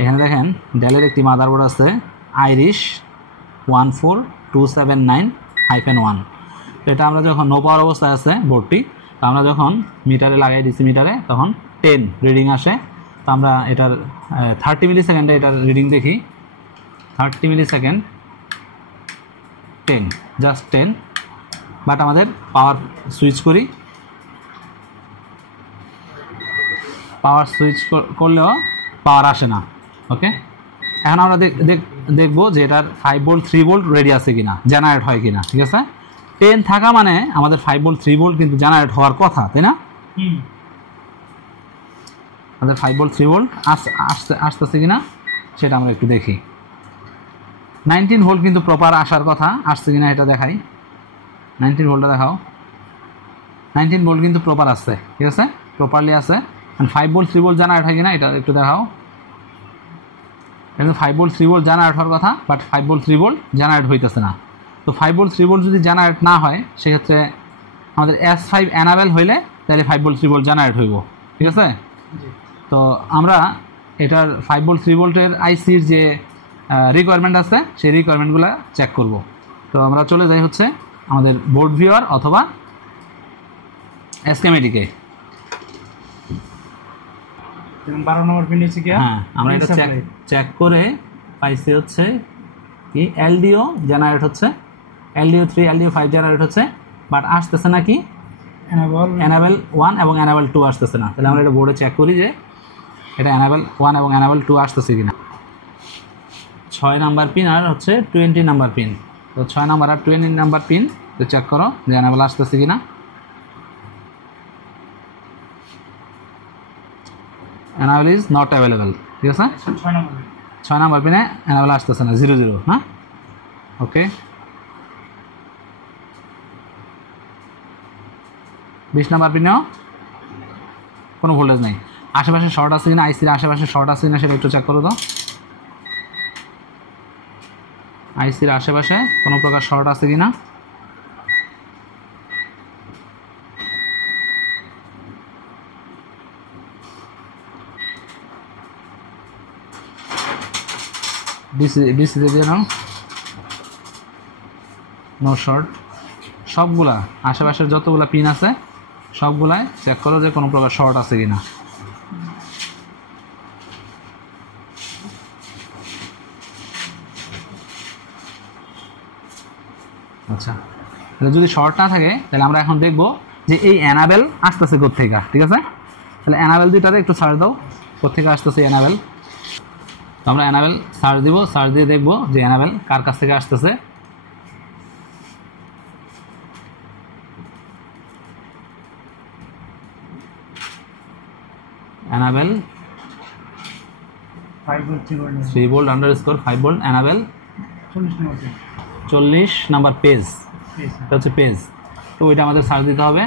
এখানে দেখেন ডেলের একটি মাদারবোর্ড আছে আইরিশ 14279-1। তো এটা আমরা যখন নো পাওয়ার অবস্থায় আছে বোর্ডটি, তো আমরা যখন মিটারে লাগাই ডিসি মিটারে তখন 10 রিডিং আসে। তো আমরা এটার 30 মিলি সেকেন্ডে এটার রিডিং দেখি। 30 মিলি সেকেন্ড 10, জাস্ট 10। বাট আমাদের পাওয়ার সুইচ করি, পাওয়ার সুইচ করলেও পাওয়ার আসে না। ওকে, এখন আমরা দেখবো যে এটার 5 ভোল্ট 3 ভোল্ট রেডি আছে কিনা, জেনারেট হয় কিনা। ঠিক আছে, 10 থাকা মানে আমাদের 5 ভোল্ট 3 ভোল্ট কিন্তু জেনারেট হওয়ার কথা, তাই না? আমাদের 5 ভোল্ট 3 ভোল্ট আসতেছে কিনা সেটা আমরা একটু দেখি। 19 ভোল্ট কিন্তু প্রপার আসার কথা, আসছে কিনা এটা দেখাই। 19 ভোল্টটা দেখাও। 19 ভোল্ট কিন্তু প্রপার আসছে, ঠিক আছে, প্রপারলি আছে। 5 ভোল্ট 3 ভোল্ট জেনারেট হয় কিনা এটা একটু দেখাও। কিন্তু 5 ভোল্ট 3 ভোল্ট জেনারেট হওয়ার কথা, বাট 5 ভোল্ট 3 ভোল্ট জেনারেট হইতেছে না। তো 5 ভোল্ট 3 ভোল্ট যদি জেনারেট না হয় সেক্ষেত্রে আমাদের S5 এনাবেল হইলে তাহলে 5 ভোল্ট 3 ভোল্ট জেনারেট হইব। ঠিক আছে, তো আমরা এটার 5 ভোল্ট 3 ভোল্টের আইসির যে রিকোয়ারমেন্ট আছে সেই রিকোয়ারমেন্টগুলো চেক করব। তো আমরা চলে যাই হচ্ছে আমাদের বোর্ড ভিউয়ার অথবা স্কিমেটিকে। হ্যাঁ, আমরা এটা চেক করে পাইছি হচ্ছে কি এলডিও জেনারেট হচ্ছে, LDO 3 LDO 5 জেনারেট হচ্ছে, বাট আসতেছে না কি এনাবেল 1 এবং এনাবেল 2 আসতেছে না। তাহলে আমরা এটা বোর্ডে চেক করি যে এটা এনাবেল 1 এবং এনাবেল 2 আসতেছে কিনা। 6 নাম্বার পিন আর হচ্ছে 20 নাম্বার পিন। তো 6 নাম্বার আর 20 নাম্বার পিন তো চেক করো যে এনাবেল আসতেছে কিনা। Enable is not available. ঠিক আছে, 6 নাম্বার পিনে এনাবেল আসতেছে না, 00। হ্যাঁ, ওকে। 20 নাম্বার পিনেও কোনো ভোল্টেজ নেই। আশেপাশে শর্ট আছে কিনা, আইসির আশেপাশে শর্ট আছে কিনা সেটা একটু চেক করো। তো আইসির আশেপাশে কোনো প্রকার শর্ট আছে কিনা। ডিসি দিয়ে নাও, নো শর্ট। সবগুলা আশেপাশের যতগুলা পিন আছে সবগুলাই চেক করো যে কোনো প্রকার শর্ট আছে কিনা। আচ্ছা, যদি শর্ট না থাকে তাহলে আমরা এখন দেখবো যে এই এনাবেল আসতেছে কোত্থেকে। ঠিক আছে, তাহলে এনাবেল দুইটাতে একটু সার্চ দাও, কোত্থেকে আসতেছে এনাবেল। তো আমরা এনাবেল সার্চ দিব, সার্চ দিয়ে দেখবো যে এনাবেল কার কাছ থেকে আসতেছে। Enable 3 volt underscore 5 volt enable 40 number page, এটা হচ্ছে পেজ। তো ওইটা আমাদের সার্চ দিতে হবে।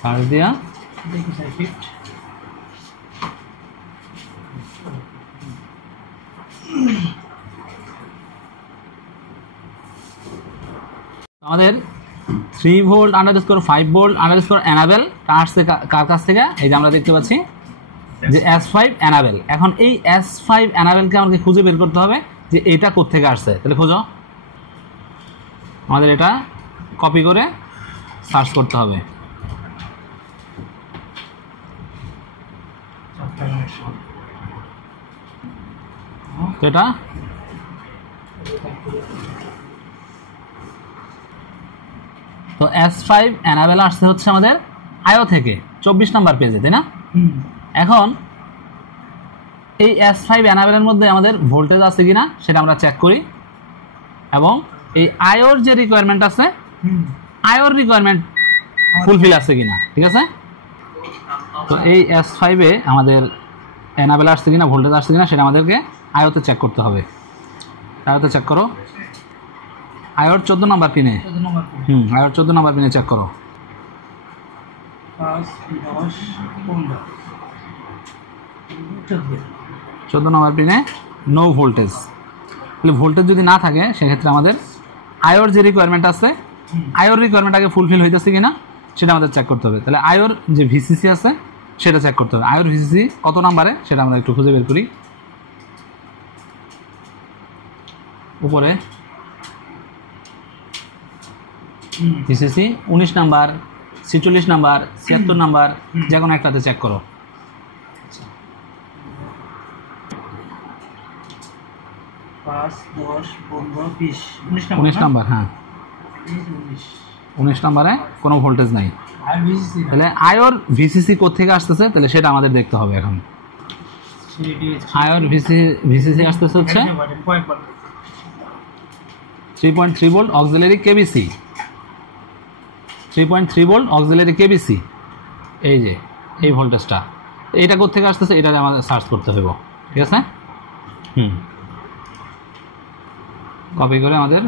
সার্চ দিয়া আমাদের 3 volt underscore 5 volt underscore enable আসছে কার কাছ থেকে, এই যে আমরা দেখতে পাচ্ছি যে S5 এনাবেল। এখন এই S5 এনাবেলকে আমাকে খুঁজে বের করতে হবে যে এটা কোত্থেকে আসছে। তাহলে খোঁজো, আমাদের এটা কপি করে সার্চ করতে হবে। তো এটা তো S5 এনাবেল আসছে হচ্ছে আমাদের আয়ো থেকে 24 নাম্বার পেজে, তাই না? এখন এই S5 এনাবেলের মধ্যে আমাদের ভোল্টেজ আছে কিনা সেটা আমরা চেক করি, এবং এই আয়োর যে রিকোয়ারমেন্ট আছে আয়োর রিকোয়ারমেন্ট ফুলফিল আছে কিনা। ঠিক আছে, তো এই S5 এ আমাদের এনাবেল আসছে কিনা, ভোল্টেজ আসছে কিনা সেটা আমাদেরকে আয়োতে চেক করতে হবে। আয়োতে চেক করো, আয়োর 14 নাম্বার পিনে, আয়োর 14 নাম্বার পিনে চেক করো। 14 নাম্বার পিনে নো ভোল্টেজ। তাহলে ভোল্টেজ যদি না থাকে সেক্ষেত্রে আমাদের আয়োর যে রিকোয়ারমেন্ট আছে আয়োর রিকোয়ারমেন্ট আগে ফুলফিল হইতেছে কিনা সেটা আমাদের চেক করতে হবে। তাহলে আয়োর যে ভিসিসি আছে সেটা চেক করতে হবে। আয়োর ভিসিসি কত নাম্বারে সেটা আমরা একটু খুঁজে বের করি। উপরে ভিসিসি 19 নাম্বার, 46 নাম্বার, 76 নাম্বার, যে কোনো একটাতে চেক করো। 5, 10, 15, 20, 19 নাম্বার, হ্যাঁ 19 নাম্বারে কোনো ভোল্টেজ নাই। তাহলে আয়োর ভিসিসি কোত্থেকে আসতেছে তাহলে সেটা আমাদের দেখতে হবে। এখন আয়োর ভিসিসি আসতেছে হচ্ছে 3.3 volt auxiliary KBC, 3.3 volt auxiliary KBC, এই যে এই ভোল্টেজটা, এটা কোত্থেকে আসতেছে এটা আমাদের সার্চ করতে হবে, ঠিক আছে। কপি করে আমাদের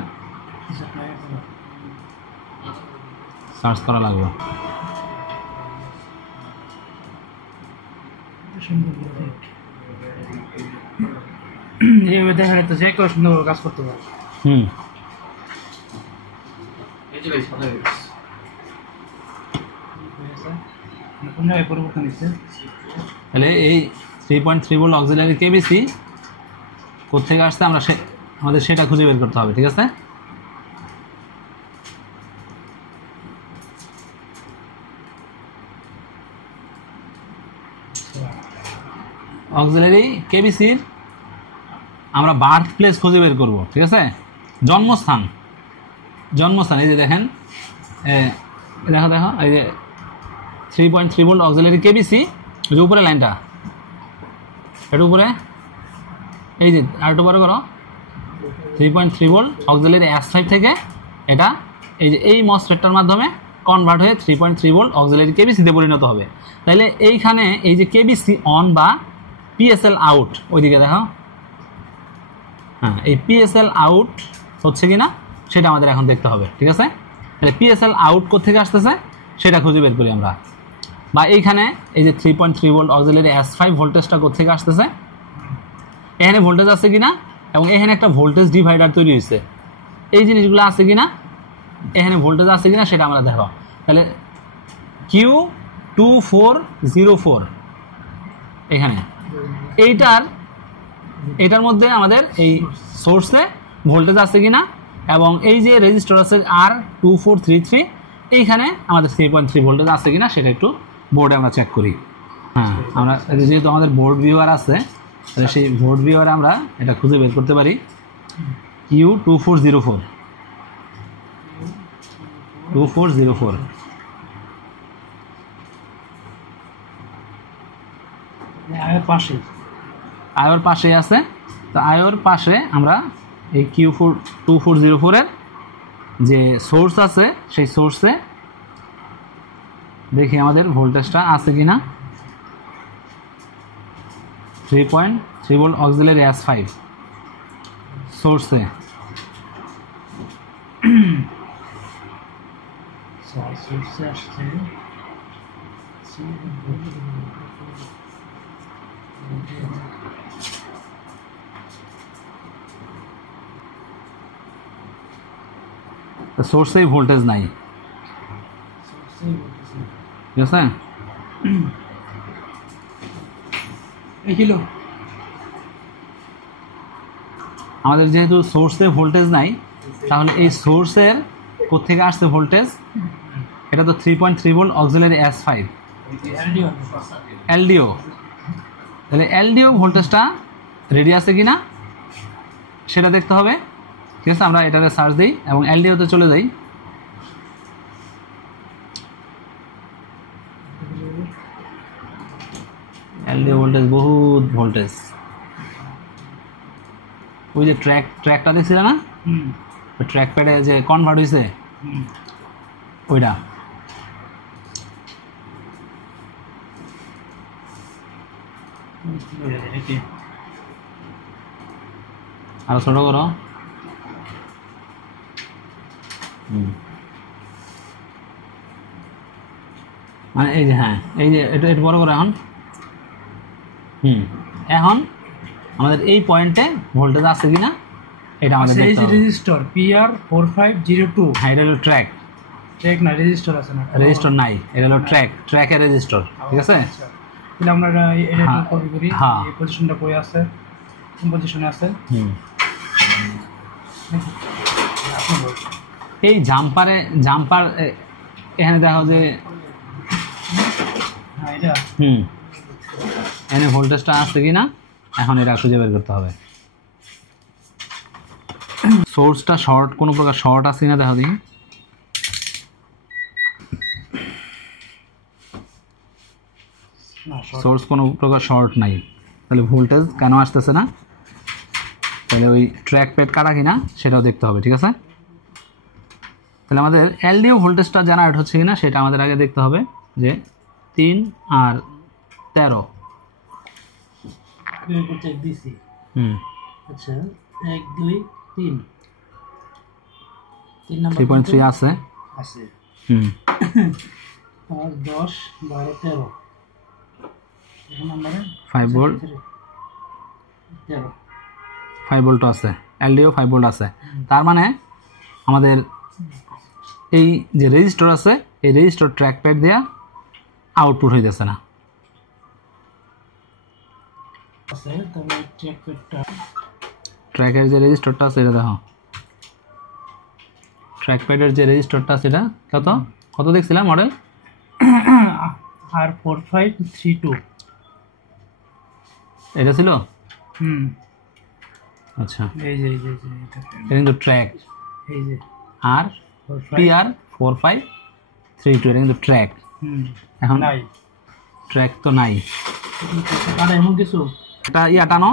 সার্চ করা লাগবে। এইভাবে দেখা যাচ্ছে যে কেউ সুন্দর কাজ করতে পারে। পরিবর্তন হচ্ছে তাহলে এই 3.3 ভোল্ট অক্সিলারি কেবিসি কোত্থেকে আসছে আমরা আমাদের সেটা খুঁজে বের করতে হবে, ঠিক আছে। অক্সিলারি কেবিসির আমরা বার্থ প্লেস খুঁজে বের করব, ঠিক আছে। জন্মস্থান এই যে দেখেন, দেখো এই যে 3.3 ভোল্ট অক্সিলারি কেবিসি, যে উপরে লাইনটা একটু উপরে, এই যে আর একটু বড় করো, 3.3 ভোল্ট অক্সিলারি S5 থেকে এটা এই যে এই মসফেটটার মাধ্যমে কনভার্ট হয়ে 3.3 ভোল্ট অক্সিলারি কেবিসিতে পরিণত হবে। তাহলে এইখানে এই যে কেবিসি অন বা পিএসএল আউট, ওইদিকে দেখো, হ্যাঁ এই পিএসএল আউট হচ্ছে কিনা সেটা আমাদের এখন দেখতে হবে, ঠিক আছে। তাহলে পিএসএল আউট কোত্থেকে আসতেছে সেটা খুঁজে বের করি আমরা। বা এইখানে এই যে 3.3 ভোল্ট অক্সিলারি S5 ভোল্টেজটা কোত্থেকে আসতেছে, এখানে ভোল্টেজ আছে কিনা এবং এখানে একটা ভোল্টেজ ডিভাইডার তৈরি হয়েছে, এই জিনিসগুলো আছে কিনা, এখানে ভোল্টেজ আছে কিনা সেটা আমরা দেখো। তাহলে Q2404 এখানে এইটার মধ্যে আমাদের এই সোর্সে ভোল্টেজ আছে কিনা, এবং এই যে রেজিস্টার আছে R2433 এইখানে আমাদের 3.3 ভোল্টেজ আছে কিনা সেটা একটু বোর্ডে আমরা চেক করি। হ্যাঁ আমরা যেহেতু আমাদের বোর্ড ভিউয়ার আছে তাহলে সেই বোর্ড ভিউয়ারে আমরা এটা খুঁজে বের করতে পারি। Q2404 আয়োর পাশে আছে। তো আয়োর পাশে আমরা এই Q2404 এর যে সোর্স আছে সেই সোর্সে দেখি আমাদের ভোল্টেজটা আছে কিনা। 3.3 ভোল্ট অক্সিলারি S5 সোর্সে সোর্সেই ভোল্টেজ নাই, ঠিক আছে। আমাদের যেহেতু সোর্সে ভোল্টেজ নাই তাহলে এই সোর্সের কোত্থেকে আসছে ভোল্টেজ, এটা তো 3.3 ভোল্ট অক্সিলারি S5 LDO। তাহলে LDO ভোল্টেজটা রেডি আছে কিনা সেটা দেখতে হবে, ঠিক আছে। আমরা এটাতে সার্চ দিই এবং LDOতে চলে যাই। LDO ভোল্টেজ বহুত ভোল্টেজ, ওই যে ট্র্যাকটা দেখছিল না, ট্র্যাক প্যাডে যে কনভার্ট হয়েছে ওইটা। আরো ছোট করো, মানে এই যে, হ্যাঁ এই যে এটা একটু বড় করো এখন। এখন আমাদের এই পয়েন্টে ভোল্টেজ আছে কিনা এটা আমাদের এই দেখতে যে হবে। রেজিস্টার PR4502 হ্যাঁ, এটা হলো ট্র্যাক, ট্র্যাক না রেজিস্টার আছে না রেজিস্টার নাই, এটা হলো ট্র্যাক, ট্র্যাকের রেজিস্টার, ঠিক আছে। আচ্ছা তাহলে আমরা এটা হ্যাঁ, একটু কপি করি হ্যাঁ। এই পজিশনটা কই আছে কোন পজিশনে আছে হুম, আপনি বলুন এই জাম্পার এখানে দেখো যে হ্যাঁ এটা এখানে ভোল্টেজটা আছে কি না এখন এটা খুঁজে বের করতে হবে। সোর্সটা শর্ট, কোনো প্রকার শর্ট আছে কিনা দেখো দেখি। না সোর্স কোনো প্রকার শর্ট নাই, তাহলে ভোল্টেজ কেন আসতেছে না, তাহলে ওই ট্র্যাক প্যাড কাটা কিনা সেটাও দেখতে হবে, ঠিক আছে। তাহলে আমাদের এলডিও ভোল্টেজটা জেনারেট হচ্ছে কিনা সেটা আমাদের আগে দেখতে হবে, যে 3 আর 13। চেক দিছি হুম, আচ্ছা 1 2 3 নাম্বার 3.3 আছে। আছে হুম, 5 10 12 13 এই নম্বরে 5 ভোল্ট, 13 5 ভোল্ট আছে, এলডিও 5 ভোল্ট আছে। তার মানে আমাদের এই যে রেজিস্টার আছে এই রেজিস্টার ট্র্যাক প্যাড দেওয়া আউটপুট হইতেছে না। আছে তাহলে চেক পেটটা ট্র্যাকের যে রেজিস্টারটা আছে এটা দেখো, ট্র্যাক প্যাডের যে রেজিস্টারটা সেটা কত কত দেখছিলাম মডেল R4532 এটা ছিল। হুম আচ্ছা, এই যে এটা এটা কিন্তু ট্র্যাক এই যে আর PR4532 এটা কিন্তু ট্র্যাক। হুম এখন নাই ট্র্যাক তো নাই, আর এমন কিছু একটা টানো,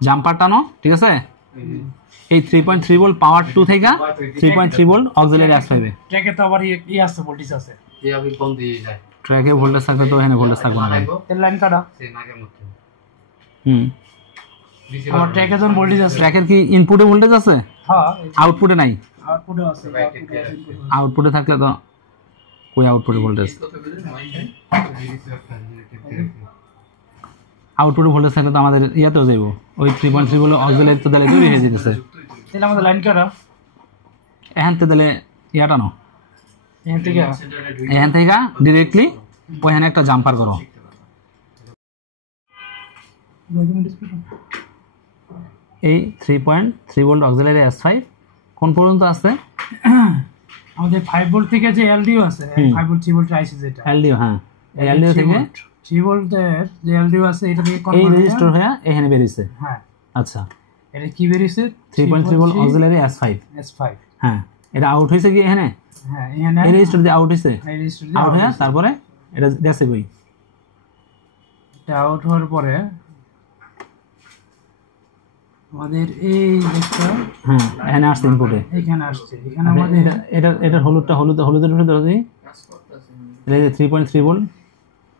জাম্পার টানো, ঠিক আছে। এই 3.3 ভোল্ট পাওয়ার 2 থেকে 3.3 ভোল্ট অক্সিলারি S5 এ ট্র্যাকে তো আবার ই আছে ভোল্টেজ আছে ট্র্যাকে ভোল্টেজ থাকলে তো এখানে ভোল্টেজ থাকবে না। এর লাইন কাটা হুম, আমার ট্র্যাকে যখন ভোল্টেজ আছে ট্র্যাকের কি ইনপুটে ভোল্টেজ আছে, হ্যাঁ আউটপুটে নাই। আউটপুটে আছে আউটপুটে থাকলে তো কই আউটপুটে ভোল্টেজ, আউটপুটে ভোল্টেজ থাকলে তো আমাদের ইয়াতেও যাইব, ওই 3.3 ভোল্ট অক্সিলারি তো তাহলে তৈরি হয়ে যেতেছে। তাহলে আমাদের লাইন কাটা এখান থেকে তাহলে ইয়াটানো, এখান থেকে এখান থেকে ডিরেক্টলি ওইখানে একটা জাম্পার করো। এই 3.3 ভোল্ট অক্সিলারি S5 কোন পর্যন্ত আছে, আমাদের 5 ভোল্ট থেকে যে এলডিও আছে 5 ভোল্ট 3 ভোল্ট আইসি যেটা এলডিও, হ্যাঁ এই এলডিও থেকে 3 ভোল্টের যে এলডিও আছে এটা থেকে এই রেজিস্টার হয়ে এখানে বেরিয়েছে। হ্যাঁ আচ্ছা, এটা কি বেরিয়েছে 3.3 ভোল্ট অক্সিলারি S5, S5 হ্যাঁ এটা আউট হয়েছে কি এখানে, হ্যাঁ এখানে এই রেজিস্টার দিয়ে আউট হয়েছে, এই রেজিস্টার আউট হয়ে তারপরে এটা গেছে কই, এটা আউট হওয়ার পরে আমাদের এই একটা হ্যাঁ এখানে আসছে ইনপুটে, এখানে আসছে এখানে আমাদের এটা হলুদের উপরে ধরো দিই, এটা 3.3 ভোল্ট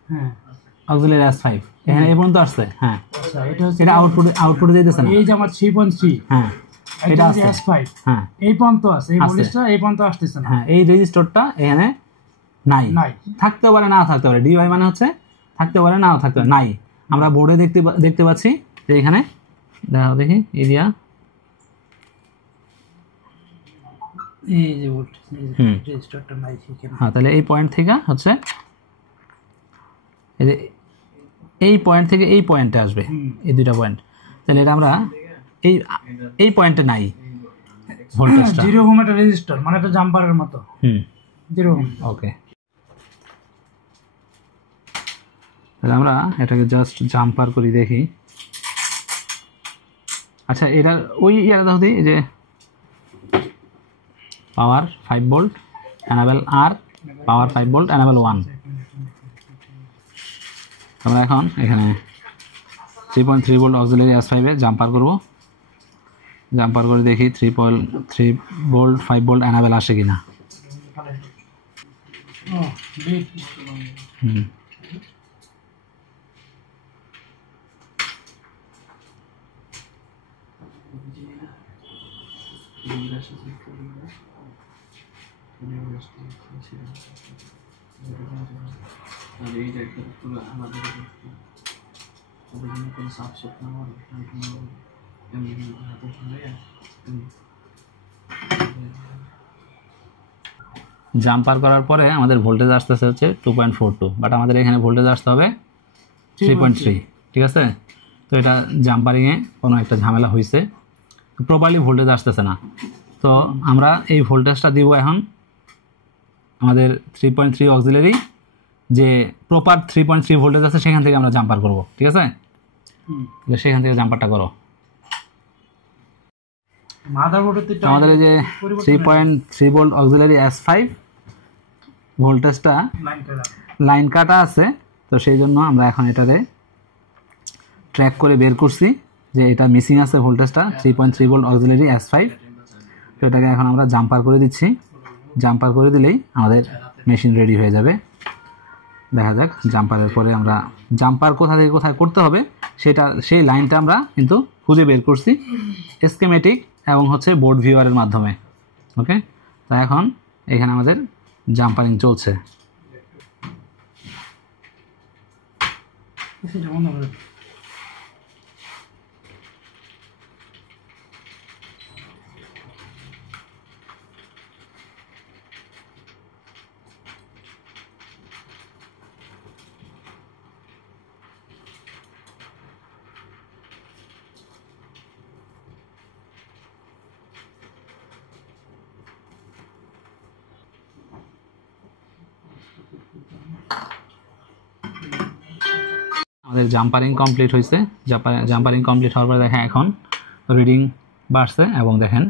হ্যাঁ অক্সিলারি S5 এখানে এই পর্যন্ত আসছে। হ্যাঁ আচ্ছা এটা হচ্ছে এটা আউটপুটে যাইতেছে না, এই যে আমার 3.3 হ্যাঁ এটা এটা আছে S5 হ্যাঁ এই পর্যন্ত আছে এই আছে। ভোল্টেজটা এই পর্যন্ত আসতেছে না হ্যাঁ এই রেজিস্টারটা এখানে নাই, নাই থাকতে পারে না থাকতে পারে, ডিওয়াই মানে হচ্ছে থাকতে পারে নাও থাকতে পারে, নাই। আমরা বোর্ডে দেখতে পাচ্ছি যে এখানে দেখি এরিয়া, এই যে ভোল্টেজ রেজিস্টারটা নাই সেখানে হ্যাঁ তাহলে এই পয়েন্ট থেকে হচ্ছে এই যে এই পয়েন্ট থেকে এই পয়েন্টে আসবে, এই দুইটা পয়েন্ট, তাহলে এটা আমরা এই পয়েন্টে নাই ভোল্টেজটা, 0 ওহম একটা রেজিস্টার মানে একটা জাম্পারের মতো 0 ওহম। ওকে, তাহলে আমরা এটাকে জাস্ট জাম্পার করি দেখি। আচ্ছা এটা ওই ইয়ার দেখো এই যে পাওয়ার 5 ভোল্ট এনাবেল আর পাওয়ার 5 ভোল্ট এনাবেল 1, আমরা এখন এখানে 3.3 ভোল্ট অক্সিলারি S5 এ জাম্পার করব, জাম্পার করে দেখি 3.3 ভোল্ট 5 ভোল্ট এনাবেল আসে কিনা। হুম জাম্পার করার পরে আমাদের ভোল্টেজ আসতেছে হচ্ছে 2.42, বাট আমাদের এখানে ভোল্টেজ আসতে হবে 3.3। ঠিক আছে, তো এটা জাম্পারিংয়ে কোনো একটা ঝামেলা হয়েছে, প্রপারলি ভোল্টেজ আসতেছে না। তো আমরা এই ভোল্টেজটা দিব এখন আমাদের 3.3 অক্সিলারি, যে প্রপার 3.3 ভোল্টেজ আছে সেখান থেকে আমরা জাম্পার করব। ঠিক আছে, সেখান থেকে জাম্পারটা করো। আমাদের এই যে 3.3 ভোল্ট অক্সিলারি S5 ভোল্টেজটা লাইন কাটা আছে, তো সেই জন্য আমরা এখন এটারে ট্র্যাক করে বের করছি যে এটা মিসিং আছে ভোল্টেজটা 3.3 ভোল্ট অক্সিলারি S5। তো এটাকে এখন আমরা জাম্পার করে দিচ্ছি। জাম্পার করে দিলেই আমাদের মেশিন রেডি হয়ে যাবে। দেখা যাক জাম্পারের পরে আমরা জাম্পার কোথা থেকে কোথায় করতে হবে সেই লাইনটা আমরা কিন্তু খুঁজে বের করছি স্কিমেটিক এবং হচ্ছে বোর্ড ভিউয়ারের মাধ্যমে। ওকে, তো এখন এখানে আমাদের জাম্পারিং চলছে। আমাদের জাম্পারিং কমপ্লিট হয়েছে। জাম্পারিং কমপ্লিট হওয়ার পরে দেখেন এখন রিডিং বাড়ছে এবং দেখেন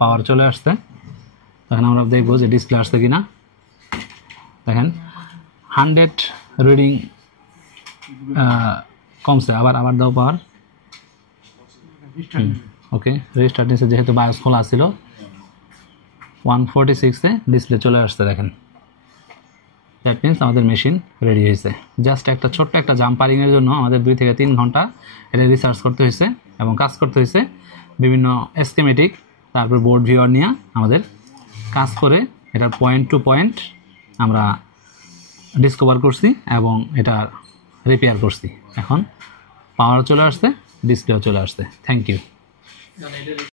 পাওয়ার চলে আসছে। তখন আমরা দেখবো যে ডিসপ্লে আসছে কিনা। দেখেন 100 রিডিং কমছে, আবার দাও পাওয়ার। ওকে, রেজিস্টার নিচে যেহেতু বায়োস খোলা ছিল 146-এ ডিসপ্লে চলে আসছে। দেখেন দ্যাট মিনস আমাদের মেশিন রেডি হয়েছে। জাস্ট একটা ছোট্ট একটা জাম্পারিংয়ের জন্য আমাদের 2 থেকে 3 ঘন্টা এটা রিসার্চ করতে হয়েছে এবং কাজ করতে হয়েছে। বিভিন্ন এস্টিমেটিক তারপর বোর্ড ভিউয়ার নিয়ে আমাদের কাজ করে এটার পয়েন্ট টু পয়েন্ট আমরা ডিসকভার করছি এবং এটা রিপেয়ার করছি। এখন পাওয়ার চলে আসছে, ডিসপ্লেও চলে আসছে। Thank you.